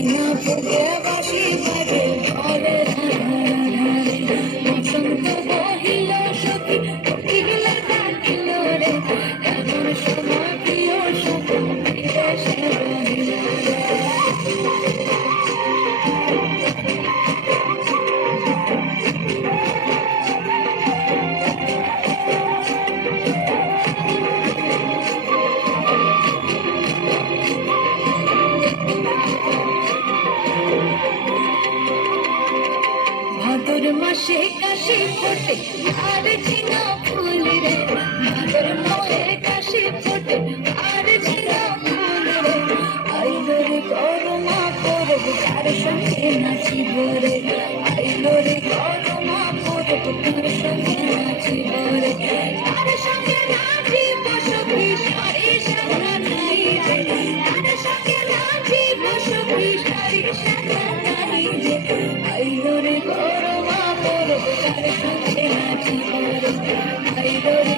আধারে বিনা ফুকে বাঁশি ভাদর মাসে কাশি ফোটে, আর ঝিঙা ফুল রে। ভাদর মাসে কাশি ফোটে, আর ঝিঙা ফুল রে। আইলো রে করব তার সঙ্গে নাচিব রে। আইলো রে করব তার সঙ্গে নাচিব রে। তার সঙ্গে নাচিব সখী, সারি সারা নাই রে। তার সঙ্গে নাচিব সখী, সারি সারা Thank you.